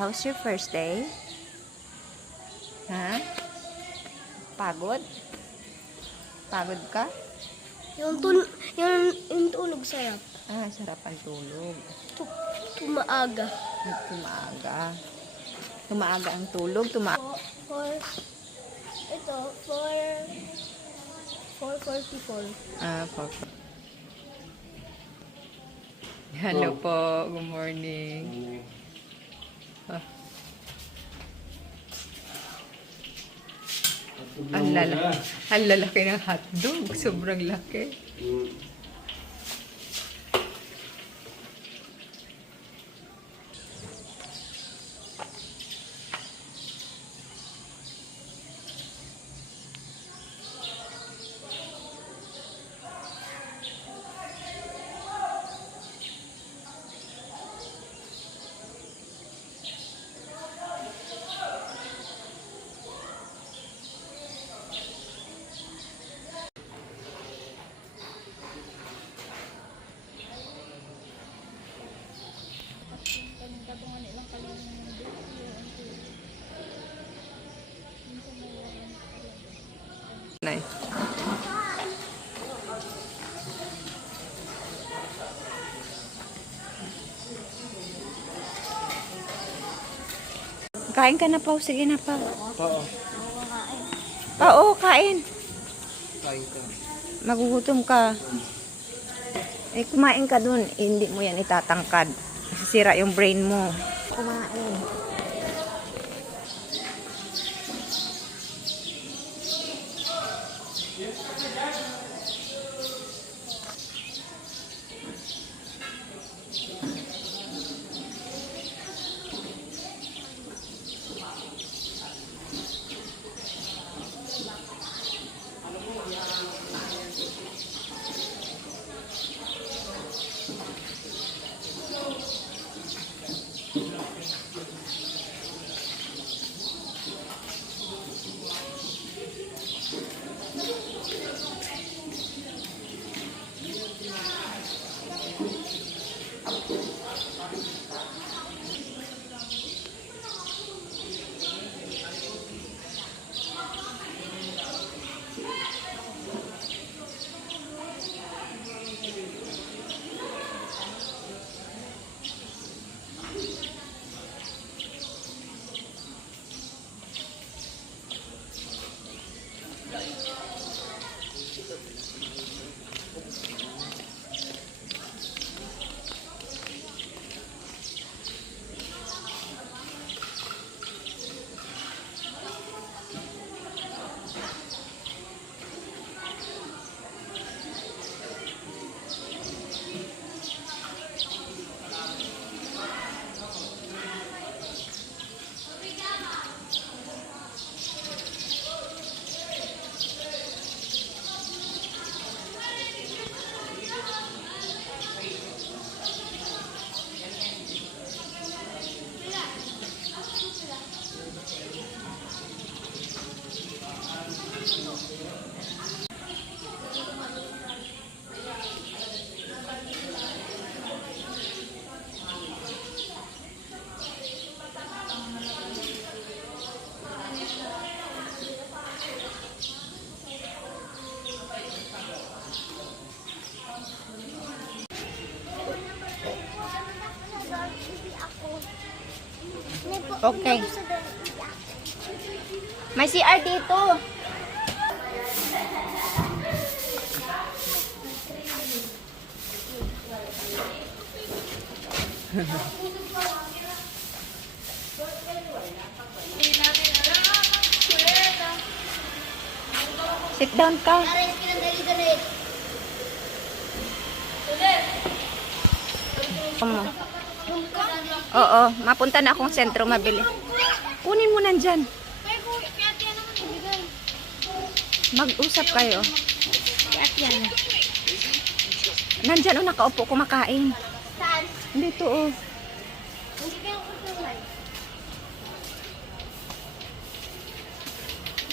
How's your first day? Ha? Pagod? Pagod ka? Yung tulog sarap. Ah, sarap ang tulog. Tumaaga. Tumaaga. Tumaaga ang tulog. Ito, 4:44. Ah, papa. Hello po. Good morning. Ah. Ang lalaki ng hotdog. Sobrang laki. Nay. Kain ka na pa. Sige na pa. Oo. Oo, kain. Kain ka. Magugutom ka. Eh, kumain ka dun. Hindi mo yan itatangkad. Masisira yung brain mo. Kumain. Okay. May CR dito. Sit down ka. Oo, mapunta na akong sentro mabili. Kunin mo nandyan. Mag-usap kayo. Nandyan o, nakaupo kumakain. Saan? Dito o. Hindi kayo kusulay.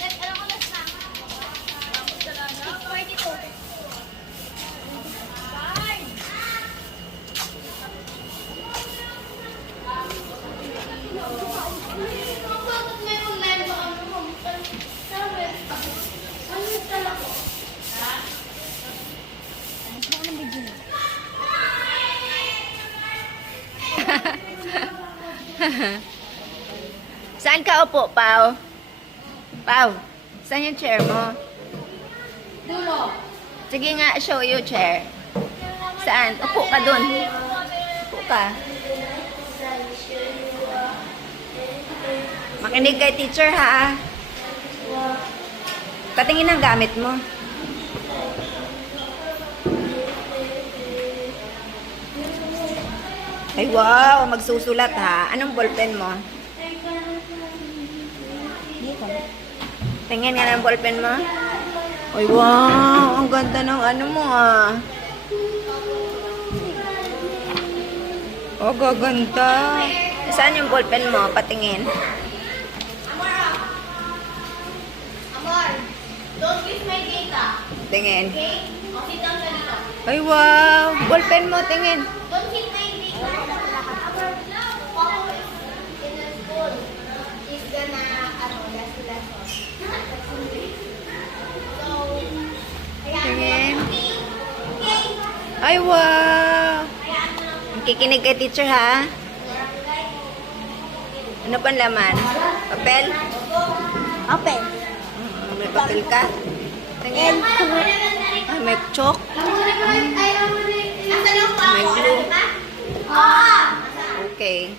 Alam ko na sa Bye! Saan ka upo, Pao? Pao, saan yung chair mo? Sige nga, show you chair. Saan? Upo ka dun. Upo ka. Makinig kay teacher, ha? Patingin ang gamit mo. Ay, wow! Magsusulat, ha? Anong ballpen mo? Tingin nga ng ballpen mo. Ay, wow! Ang ganda ng ano mo, ah. Oh, gaganda. Saan yung ballpen mo? Patingin. Amor, don't use my data. Tingin. Okay? O, sit down ka dito. Ay, wow! Ballpen mo, tingin. Don't hit my data. Amor, Pao is in the school. He's gonna, lesson. So, ayan. Tingin. Okay? Ay, wow! Ayan mo lang. Kikinig kay teacher, ha? Ano pang laman? Papel? Open. May papel ka? Tingin. Ay, may chalk. May glue. Ah! Okay.